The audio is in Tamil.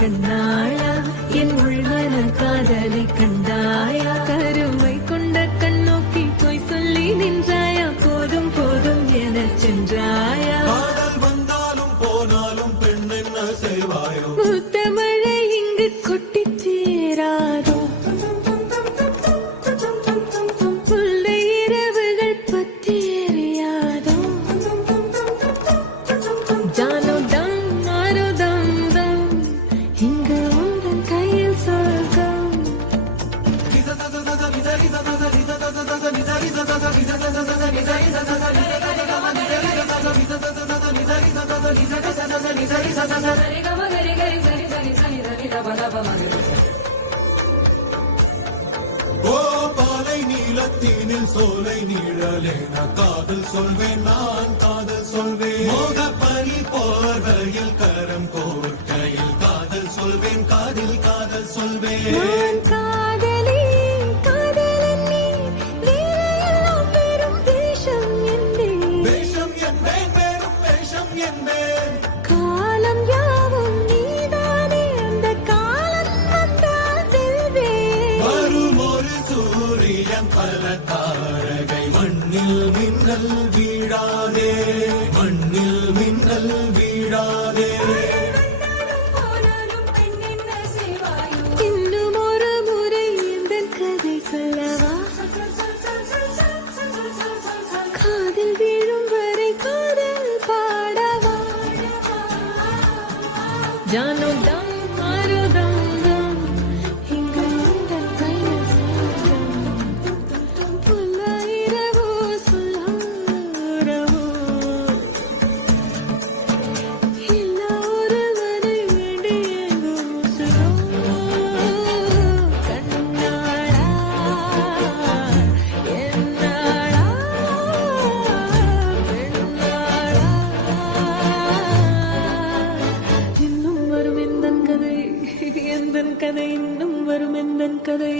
கண்ணாளா என் உள்மன காதலை கண்டாயா கருமை கொண்ட கண்ணோக்கி போய் சொல்லி நின்றாயா போதும் போதும் என சென்றாயா வந்தாலும் போனாலும் பெண் என்ன செய்வாயோ முத்தமழை இங்கு கொட்டி தீராதோ முல்லை இரவுகள் பத்தி எறியாதோ ஜானோ தம் மாரோ தம் தம் இங்கு உந்தன் கையில் சொர்க்கம் ஓ பாலை நீலத்தீனில் சோலை நீழலே நான் காதல் சொல்வேன் நான் காதல் சொல்வேன் மோக பனி போர்வையில் கரம் கோர்க்கையில் காதல் சொல்வேன் காதில் காதல் சொல்வேன் காதலி காதலன் நீ வேலையெல்லாம் வெறும் வேஷம் என்பேன் வேஷம் என்பேன் வெறும் வேஷம் என்பேன் காலம் யாவும் நீதானே அந்த காலம் வந்தால் செல்வேன் வரும் ஒரு சூரியன் பல தாரகை மண்ணில் மின்னல் வீழாதே மண்ணில் மின்னல் வீழாதே இன்னும் ஒரு முறை இந்த கதை சொல்லவா காதில் வீழும் வரை காதல் பாடவா ஜானோ தம் மாரோ தம் தம் இங்கு உந்தன் கையில் சொர்க்கம் புல்ல இரவோ சொல்லாரவோ இல்ல ஒருவரை வேண்டியதோ கண்ணாடா என்னாடா பெண்ணாடா இன்னும் வரும் எந்தன் கதை இன்னும் வரும் எந்தன் கதை